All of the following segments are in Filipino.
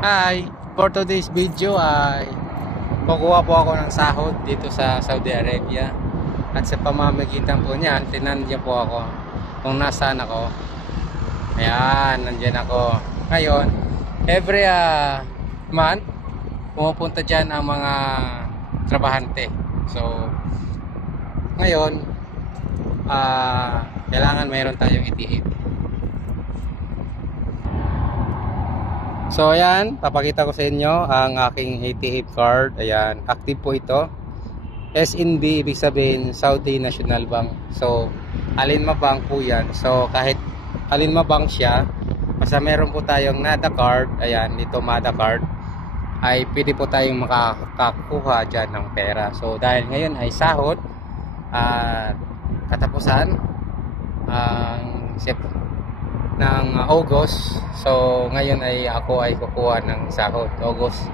Hi! For today's video ay kukuha po ako ng sahod dito sa Saudi Arabia. At sa pamamagitan po niyan, tinandiyan po ako kung nasaan ako. Ayan, nandyan ako. Ngayon, every month, pumupunta dyan ang mga trabahante. So, ngayon, kailangan mayroon tayong itiip. So ayan, papakita ko sa inyo ang aking ATM card. Ayan, active po ito. SNB, ibig sabihin Saudi National Bank. So, Alinma Bank po yan. So, kahit Alinma Bank siya, basta meron po tayong NADA card, ayan, dito MADA card, ay pwede po tayong makakakuha dyan ng pera. So, dahil ngayon ay sahod at katapusan ng August. So ngayon ay ako ay kukuha ng sahod. August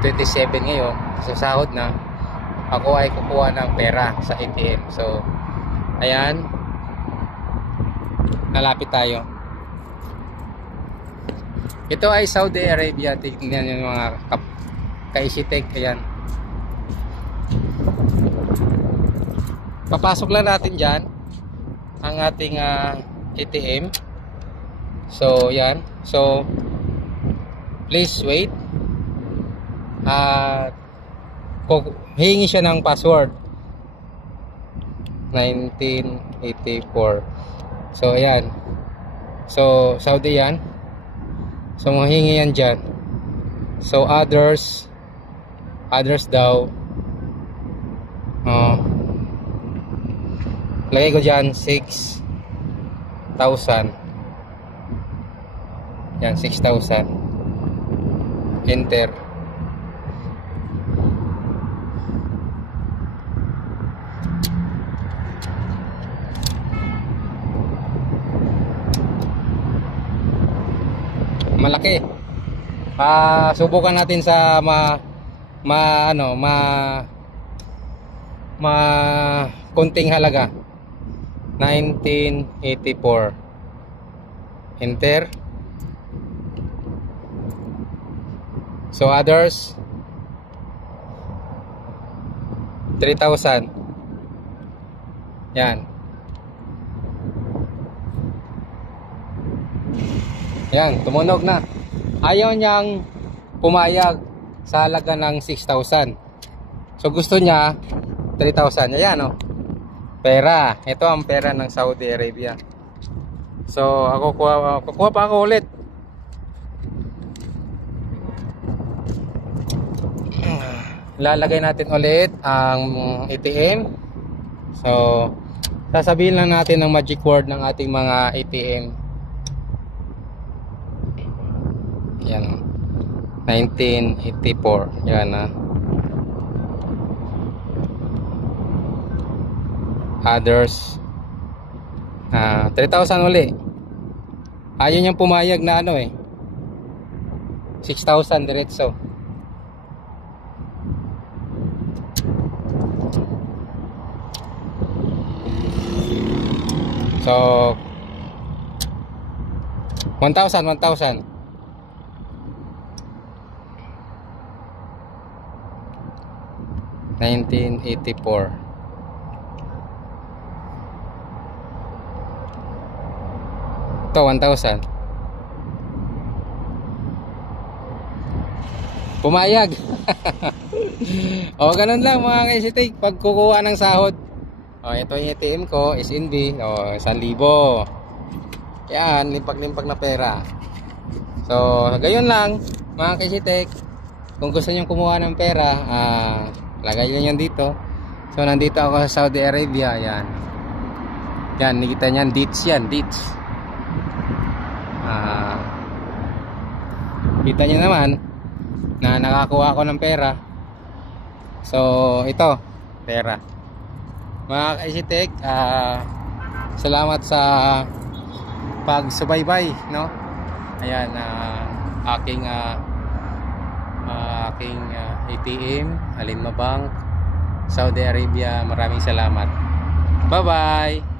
27 ngayon. So sahod na. Ako ay kukuha ng pera sa ATM. So ayan. Nalapit tayo. Ito ay Saudi Arabia. Tignan niyo mga kaisitek. Ayan. Papasok lang natin dyan ang ating ATM. So yan. So please wait. Hihingi siya ng password 1984. So ayan. So Saudi yan. So mahingi yan dyan. So others daw, lagay ko dyan 6,000. Yan, 6,000. Enter. Malaki. Subukan natin sa konting halaga. 1984. Enter. So others 3,000. Yan. Yan, tumunog na. Ayaw niyang pumayag sa halaga ng 6,000. So gusto niya 3,000. Ayan, oh. Pera. Ito ang pera ng Saudi Arabia. So ako kukuha pa ako ulit. Lalagay natin ulit ang ATM. So sasabihin lang natin ang magic word ng ating mga ATM. Yan, 1984. Yan, others 3,000 uli. Ayaw niyang pumayag na 6,000 diretso. So 1,000 1984. Ito 1,000. Pumayag. O ganun lang mga kaisitik pag kukuha ng sahod. O ito yung ATM ko, SNB. O 1,000. Yan, limpak-limpak na pera. So gayon lang mga kaisitik. Kung gusto niyo kumuha ng pera, lagay niyo yan dito. So nandito ako sa Saudi Arabia. Yan. Yan, nakita niyan, deets yan, deets. Kita niyo naman na nakakuha ako ng pera. So ito, pera. Mga kaisitek, salamat sa pagsubaybay, no? Ayan, aking ATM Alinma Bank, Saudi Arabia. Maraming salamat. Bye bye.